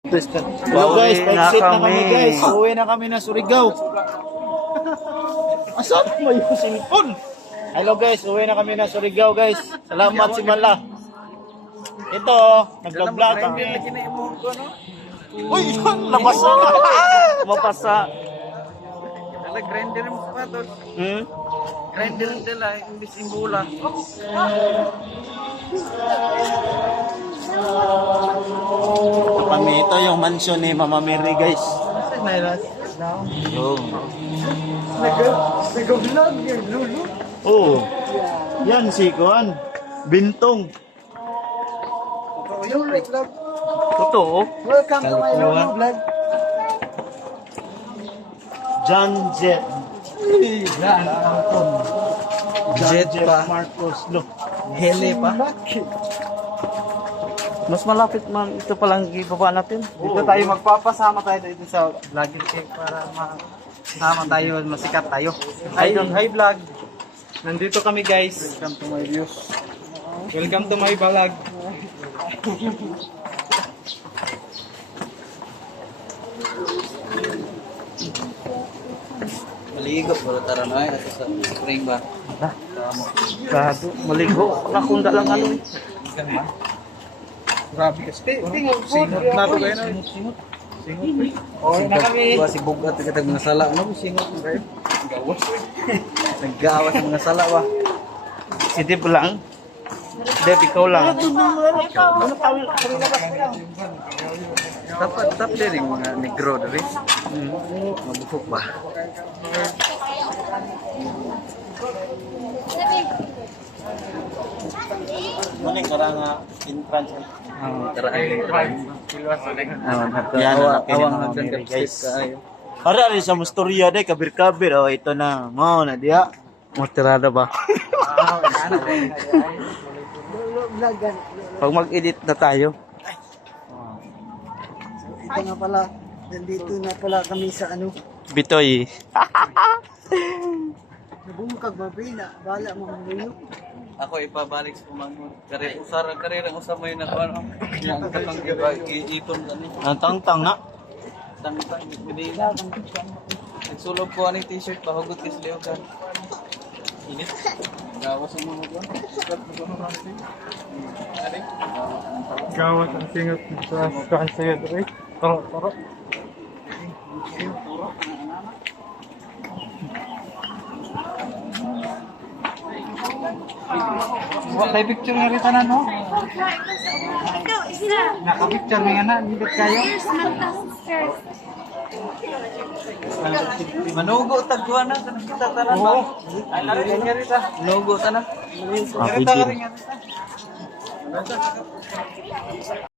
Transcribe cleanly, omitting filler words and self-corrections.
Hello guys, pag-sit na kami guys. Uwi na kami na Surigao. Asan mo yung cellphone? Hello guys, uwi na kami na Surigao guys. Salamat si Mala. Ito, nagla-vlog kami. Uy, labasa na. Mapasa. Grinder mo pa to. Grinder nila, imbis imbula. Kami ito yung mansion ni Mama Mary guys. Oh. Nag-vlog yung lulu. Oh. Yan si Kuan. Bintong. Yung vlog. Totoo. Welcome to my lulu vlog. John Jet. Jet pa. Marcos. Look. Hele pa. Mas malapit man ito palang ibaba natin. Dito tayo magpapasama tayo dito sa vlogging cake para masama tayo, masikat tayo. Hi vlog. Nandito kami guys. Welcome to my views. Welcome to my vlog. Maligo pala tara na ay sa spring ba? Gado, maligo. Nakunda lang ano eh. Grabe kasi. Singot na to kayo na. Singot. Okay na kami. Si Bugat katag mga sala no singot bro. Gawas. Naggawas ng mga sala ba. Si Deb lang. Deb, ikaw lang. Tap din yung mga negro dali. Mabukok ba? Muna karang entrance. Tara ay. Yan, Awang Mama hagdan Mary, guys. guys. Para rin sa mustorya day, kabir-kabir. Oh, ito na. Mao na diya. Motirada ba? Pag mag-edit na tayo. Ito nga pala. Nandito na pala kami sa ano. Bitoy. Nabungkag mabina. Bala mo ngayon. Ako ipabalik sa kumangon. Karerang usamay na ano. Yang katang iipon ka ni. Ang tang-tang na. Tang-tang. Nagsulog ko aning t-shirt. Pahugot kasi liyogan. Init. Gawas ang mga buwan. Gawat ang singot sa kansaya dre. Taro. Wala tayo picture nga rin tanan, no? Naka-picture nga na, hindi kayo. Manugo tagwa na, tanong kita tanan ba? Ay, narin nga rin ta. Manugo tanan. Ah, pwede.